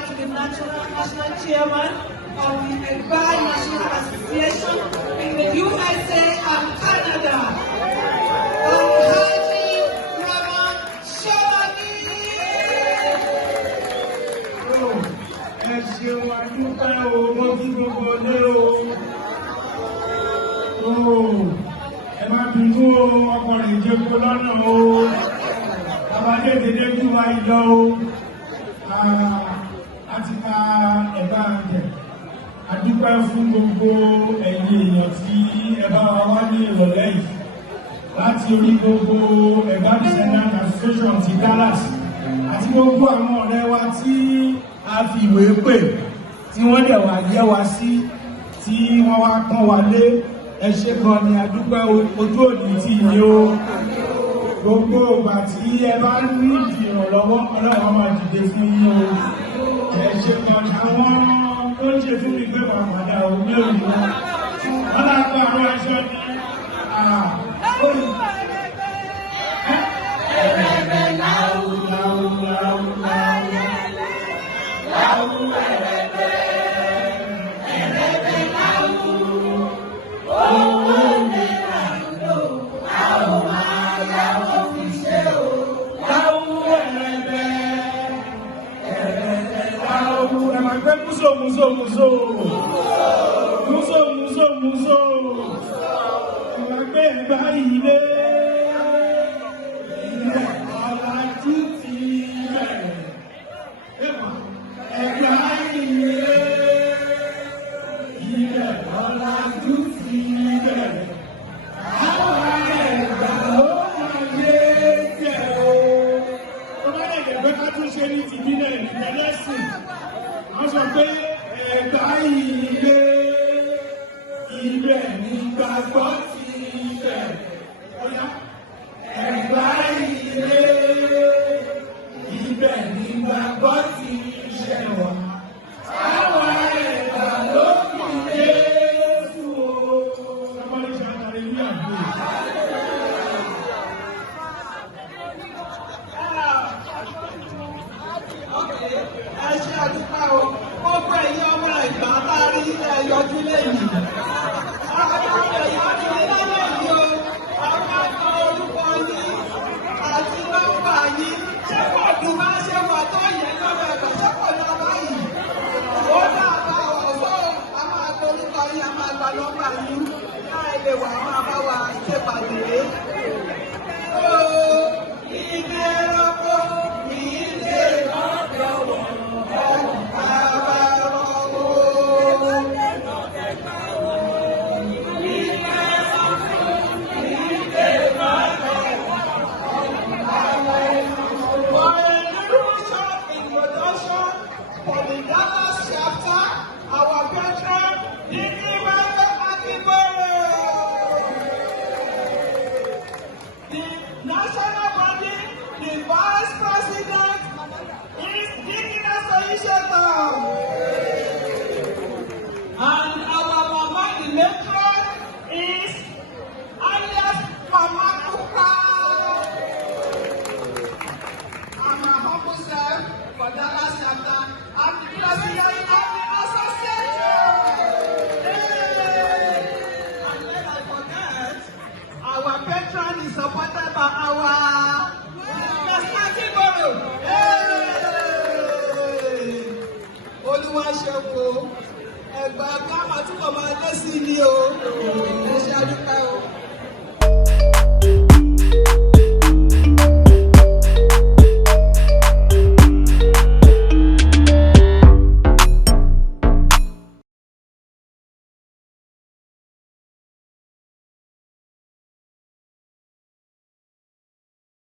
National Chairman of the EGBA National Association in the USA and Canada, Alhaji Rahman Shawagi. Ẹ ṣeun adúpẹ́ o, mo kí gbogbo lé o. Ẹ má bínú o, ọkùnrin ìjẹ́kọ̀ lọ́nà o. Bàbá dédé jù wá ìlọ o. Àti ká ẹ̀bá àjẹ́. Adúpẹ́ fún gbogbo ẹ̀yin èèyàn tí ẹ bá wa wá ní ìrọ̀lẹ́ yìí. Láti orí gbogbo ẹ̀bá Descendant Association ti Dallas. Àti gbogbo àwọn ọ̀rẹ́ wa tí a fi ìwé pè tí wọ́n dẹ̀ wá yẹ́ wa sí tí wọ́n wá pọ́n wa lé. Ẹ ṣé gan ni adúpẹ́ ojú òní tí ní o. Gbogbo ìgbà tí ẹ bá ní ìrànlọ́wọ́ Ọlọ́run máa dìde fún yín o. Ẹ ṣé gan ni àwọn tó ń ṣe fún mi pé wà padà omi òní wọn. Wọ́n lápá àwọn aṣọ ní ẹ̀rẹ̀bẹ̀ láwù láwù láwù láwù láwù ẹ̀rẹ̀bẹ̀ ẹ̀rẹ̀bẹ̀ láwù owó mi àlò àwọn aláwọ̀ fi ṣe o láwù ẹ̀rẹ̀bẹ̀ ẹ̀rẹ̀bẹ̀ láwù ẹ̀ máa gbé múso múso múso múso múso múso ẹ̀ máa gbé ẹ̀gbá yìí lé. Wọ́n sọ pé ẹ̀gbá ilé ibẹ̀ ní gbàgbọ́ ti ibẹ̀. Ẹ̀gbá ilé ibẹ̀ ní gbàgbọ́ ti iṣẹ́ wa. Àwọn ẹ̀gbá ló fi Jésù o. Somebody shout hallelujah. Ẹ ṣe àdúgbò o, ó fẹ́ ẹ̀yin ọmọ Ẹ̀gbá bá rí ẹ̀yọjú lẹ́yìn. Àwọn èèyàn ti ní lọ́wọ́ yìí o, àwọn akọ orúkọ yìí àti nọ́mbà yìí. Ṣé kò dùn bá ṣe wà tó yẹ lọ́wọ́ Ẹ̀gbá? Ṣé kò lọ báyìí? Ó náà bá ọ̀gbọ́ a máa gbọ́ orúkọ yìí, a máa gba nọ́mbà yìí. Láì lè wà á máa bá wa ṣèpàdé. Yes. is supported by our Akínbọ̀rò. Olúwa ṣe wo ẹgbẹ́ ká máa túbọ̀